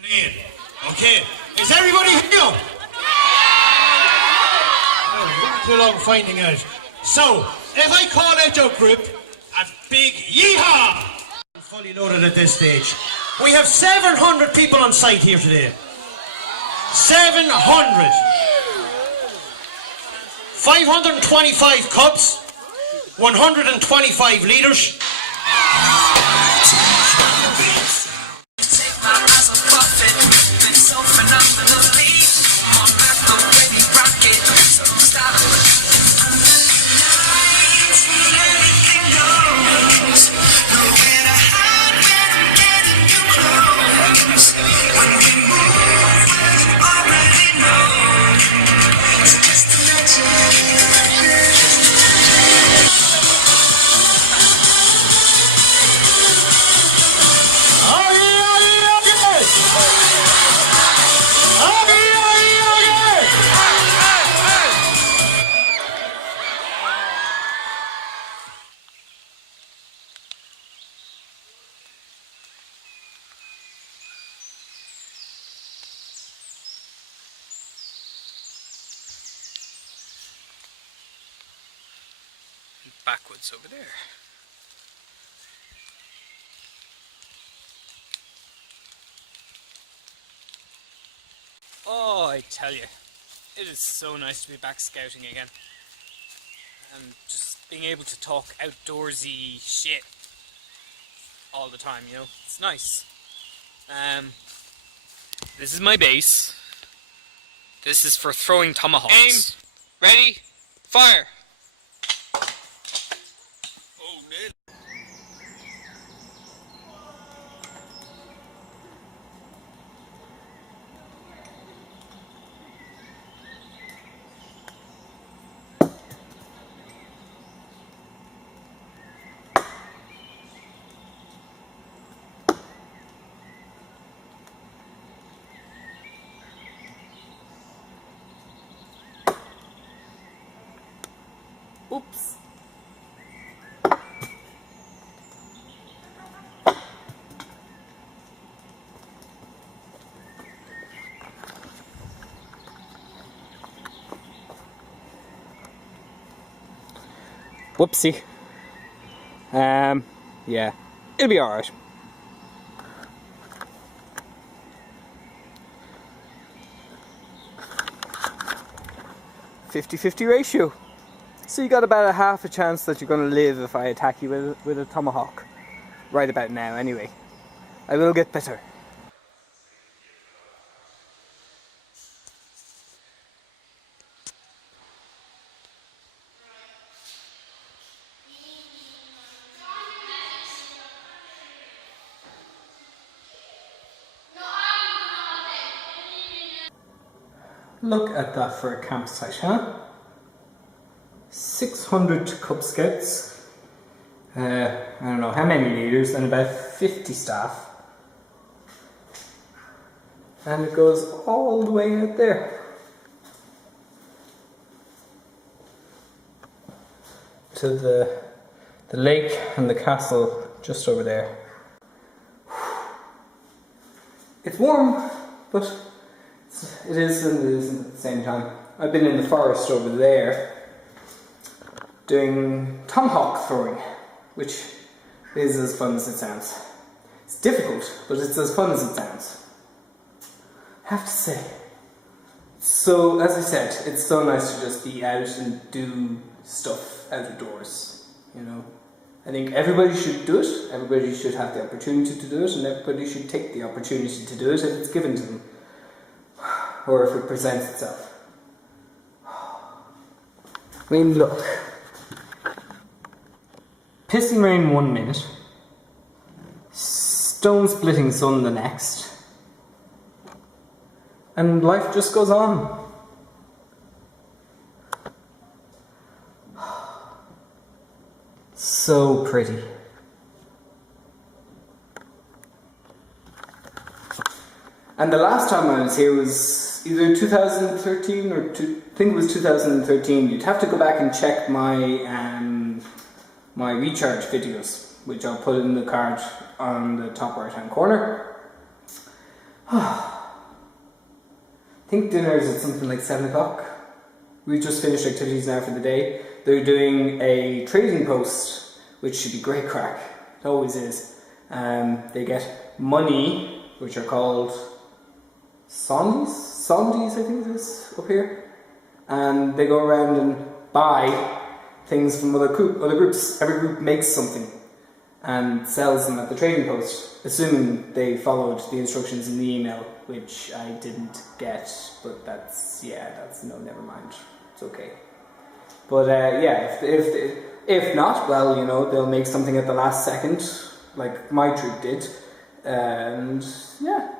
Playing. Okay. Is everybody here? Well, it won't too long finding out. So, if I call out your group, a big yeehaw! I'm fully loaded at this stage. We have 700 people on site here today. 700. 525 cups. 125 litres. Backwards over there. Oh, I tell you, it is so nice to be back scouting again. And just being able to talk outdoorsy shit all the time, you know, it's nice. This is my base. This is for throwing tomahawks. Aim, ready, fire! Oops. Whoopsie. Yeah, it'll be alright. "50-50 ratio. So you got about a half a chance that you're going to live if I attack you with a tomahawk. Right about now, anyway. I will get better. Look at that for a campsite, huh? 600 Cub Scouts, I don't know how many leaders, and about 50 staff. And it goes all the way out there. To the lake and the castle just over there. It's warm, but it is and it isn't at the same time. I've been in the forest over there doing tomahawk throwing, which is as fun as it sounds. It's difficult, but it's as fun as it sounds. I have to say. So, as I said, it's so nice to just be out and do stuff outdoors, you know. I think everybody should do it, everybody should have the opportunity to do it, and everybody should take the opportunity to do it if it's given to them, or if it presents itself. I mean, look. Pissing rain 1 minute, stone splitting sun the next, and life just goes on. So pretty. And the last time I was here was either 2013 or I think it was 2013. You'd have to go back and check my recharge videos, which I'll put in the card on the top right hand corner. I think dinner is at something like 7 o'clock. We've just finished activities now for the day. They're doing a trading post, which should be great crack. It always is. They get money, which are called sondies, I think it is, up here. And they go around and buy things from other groups. Every group makes something and sells them at the trading post, assuming they followed the instructions in the email, which I didn't get, but no, never mind. It's okay. But if not, well, you know, they'll make something at the last second, like my troop did, and yeah,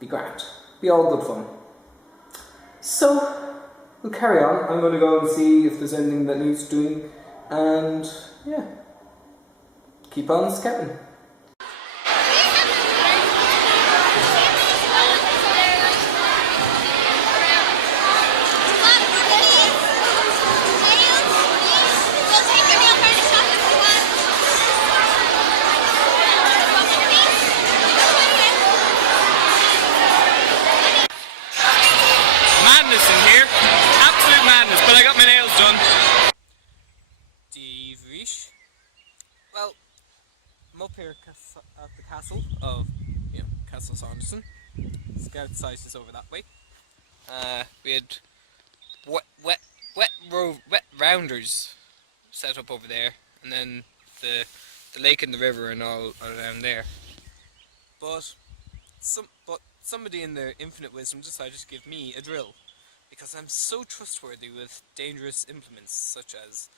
be grand. Be all good fun. So, we'll carry on. I'm going to go and see if there's anything that needs doing, and yeah, keep on scouting. Madness in here, absolute madness, but I got my nails done. Dhaoibh. Well, I'm up here at the castle of, Castle Saunderson. Scout site is over that way. We had wet rounders set up over there, and then the lake and the river and all are down there. But somebody in their infinite wisdom decided to give me a drill, because I'm so trustworthy with dangerous implements such as,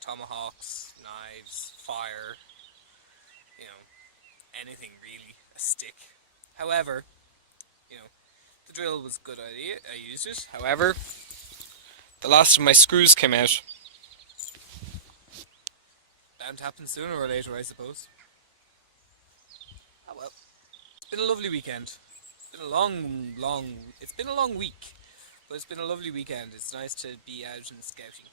tomahawks, knives, fire, anything really, a stick. However, the drill was a good idea, I used it. However, the last of my screws came out. Bound to happen sooner or later, I suppose. Oh well. It's been a lovely weekend. It's been a long week, but it's been a lovely weekend. It's nice to be out and scouting,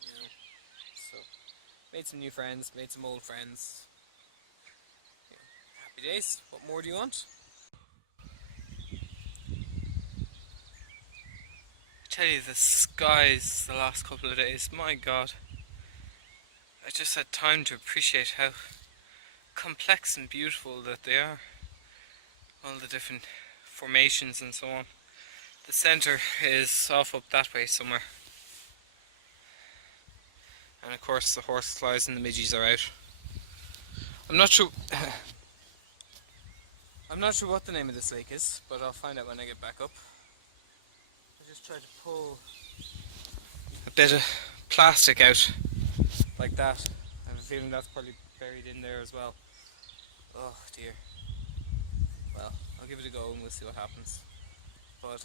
So, made some new friends, made some old friends. Happy days. What more do you want? I tell you, the skies the last couple of days, my God. I just had time to appreciate how complex and beautiful that they are. All the different formations and so on. The centre is off up that way somewhere. And of course the horseflies and the midges are out. I'm not sure what the name of this lake is, but I'll find out when I get back up. I just tried to pull a bit of plastic out like that. I have a feeling that's probably buried in there as well. Oh dear. Well, I'll give it a go and we'll see what happens. But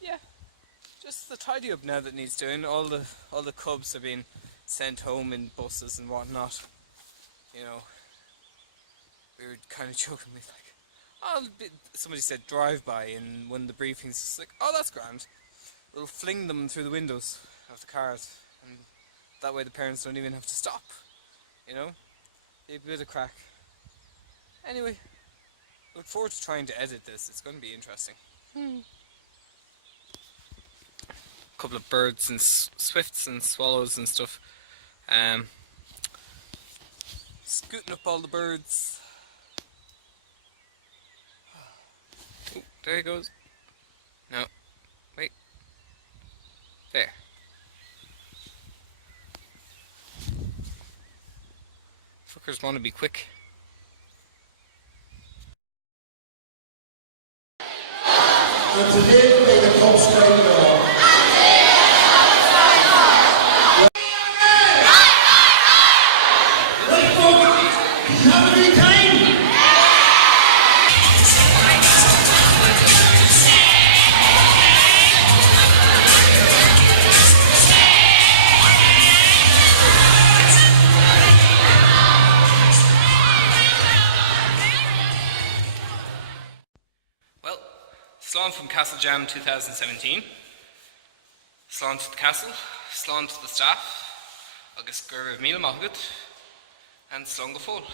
yeah, just the tidy up now that needs doing. All the cubs are being sent home in buses and whatnot. We were kind of joking with somebody said drive-by in one of the briefings. It's like, oh, that's grand. We'll fling them through the windows of the cars, and that way the parents don't even have to stop. Be a bit of crack. Anyway. Look forward to trying to edit this. It's going to be interesting. A couple of birds and swifts and swallows and stuff. Scooting up all the birds. Oh, there he goes. No, wait. There. Fuckers want to be quick. And today may the Cubs strike on. Right, folks, have a good time. Slán from CastleJam 2017. Slán to the castle, slán to the staff, agus gur raibh míle maith agat, and slán go fóill.